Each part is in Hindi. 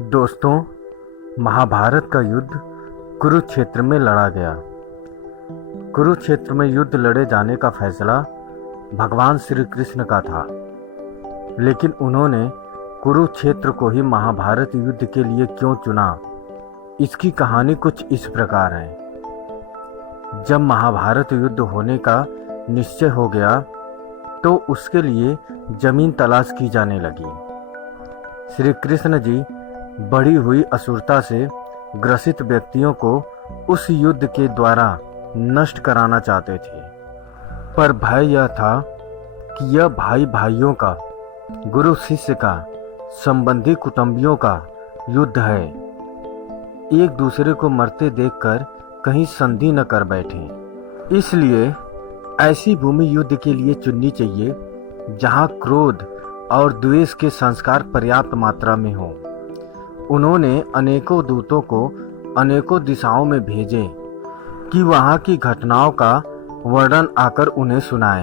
दोस्तों, महाभारत का युद्ध कुरुक्षेत्र में लड़ा गया। कुरुक्षेत्र में युद्ध लड़े जाने का फैसला भगवान श्री कृष्ण का था, लेकिन उन्होंने कुरुक्षेत्र को ही महाभारत युद्ध के लिए क्यों चुना, इसकी कहानी कुछ इस प्रकार है। जब महाभारत युद्ध होने का निश्चय हो गया तो उसके लिए जमीन तलाश की जाने लगी। श्री कृष्ण जी बढ़ी हुई असुरता से ग्रसित व्यक्तियों को उस युद्ध के द्वारा नष्ट कराना चाहते थे, पर भय यह था कि यह भाई भाइयों का, गुरु शिष्य का, संबंधी कुटुंबियों का युद्ध है। एक दूसरे को मरते देखकर कहीं संधि न कर बैठे। इसलिए ऐसी भूमि युद्ध के लिए चुननी चाहिए जहां क्रोध और द्वेष के संस्कार पर्याप्त मात्रा में हो। उन्होंने अनेकों दूतों को अनेकों दिशाओं में भेजे कि वहां की घटनाओं का वर्णन आकर उन्हें सुनाए।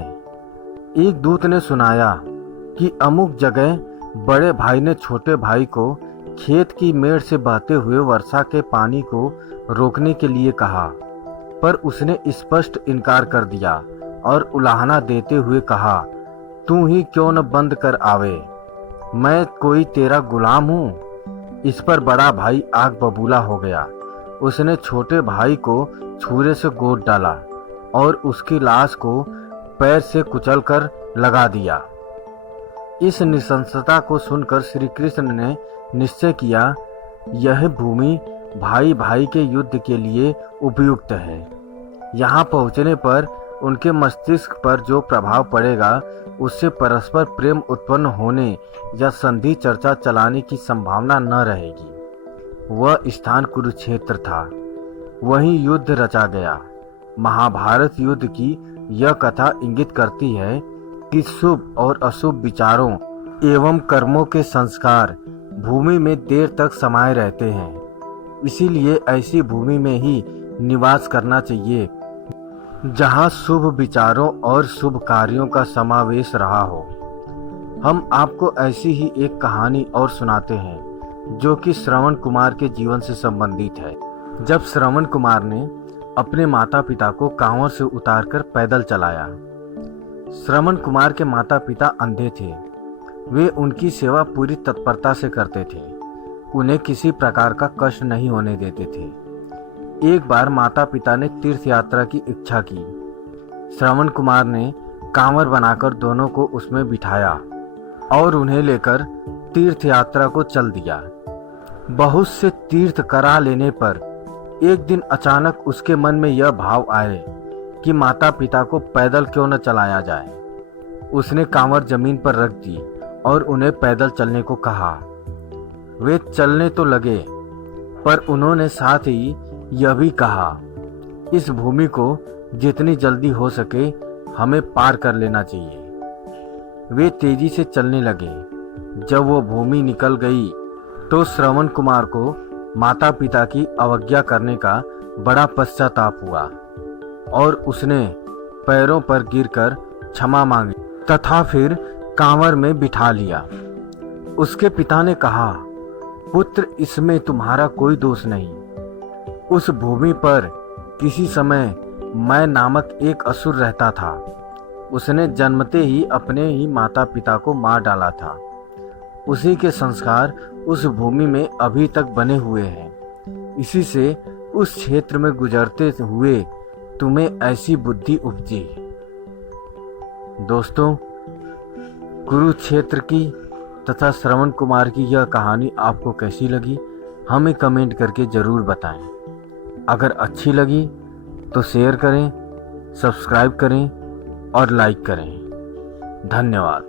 एक दूत ने सुनाया कि अमुक जगह बड़े भाई ने छोटे भाई को खेत की मेड़ से बहते हुए वर्षा के पानी को रोकने के लिए कहा, पर उसने स्पष्ट इनकार कर दिया और उलाहना देते हुए कहा, तू ही क्यों न बंद कर आवे, मैं कोई तेरा गुलाम हूँ। इस पर बड़ा भाई आग बबूला हो गया। उसने छोटे भाई को छुरे से गोद डाला और उसकी लाश को पैर से कुचलकर लगा दिया। इस नृशंसता को सुनकर श्री कृष्ण ने निश्चय किया, यह भूमि भाई भाई के युद्ध के लिए उपयुक्त है। यहाँ पहुँचने पर उनके मस्तिष्क पर जो प्रभाव पड़ेगा उससे परस्पर प्रेम उत्पन्न होने या संधि चर्चा चलाने की संभावना न रहेगी। वह स्थान कुरुक्षेत्र था, वहीं युद्ध रचा गया। महाभारत युद्ध की यह कथा इंगित करती है कि शुभ और अशुभ विचारों एवं कर्मों के संस्कार भूमि में देर तक समाये रहते हैं। इसीलिए ऐसी भूमि में ही निवास करना चाहिए जहां शुभ विचारों और शुभ कार्यों का समावेश रहा हो। हम आपको ऐसी ही एक कहानी और सुनाते हैं जो कि श्रवण कुमार के जीवन से संबंधित है। जब श्रवण कुमार ने अपने माता पिता को कांवर से उतारकर पैदल चलाया। श्रवण कुमार के माता पिता अंधे थे। वे उनकी सेवा पूरी तत्परता से करते थे, उन्हें किसी प्रकार का कष्ट नहीं होने देते थे। एक बार माता पिता ने तीर्थ यात्रा की इच्छा की। श्रवण कुमार ने कांवर बनाकर दोनों को उसमें बिठाया और उन्हें लेकर तीर्थ यात्रा को चल दिया। बहुत से तीर्थ करा लेने पर एक दिन अचानक उसके मन में यह भाव आए कि माता पिता को पैदल क्यों न चलाया जाए। उसने कांवर जमीन पर रख दी और उन्हें पैदल चलने को कहा। वे चलने तो लगे, पर उन्होंने साथ ही यह भी कहा, इस भूमि को जितनी जल्दी हो सके हमें पार कर लेना चाहिए। वे तेजी से चलने लगे। जब वो भूमि निकल गई तो श्रवण कुमार को माता पिता की अवज्ञा करने का बड़ा पश्चाताप हुआ और उसने पैरों पर गिरकर क्षमा मांगी तथा फिर कांवर में बिठा लिया। उसके पिता ने कहा, पुत्र, इसमें तुम्हारा कोई दोष नहीं। उस भूमि पर किसी समय मैं नामक एक असुर रहता था। उसने जन्मते ही अपने ही माता पिता को मार डाला था। उसी के संस्कार उस भूमि में अभी तक बने हुए हैं। इसी से उस क्षेत्र में गुजरते हुए तुम्हें ऐसी बुद्धि उपजी। दोस्तों, कुरुक्षेत्र की तथा श्रवण कुमार की यह कहानी आपको कैसी लगी, हमें कमेंट करके ज़रूर बताएं। अगर अच्छी लगी तो शेयर करें, सब्सक्राइब करें और लाइक करें। धन्यवाद।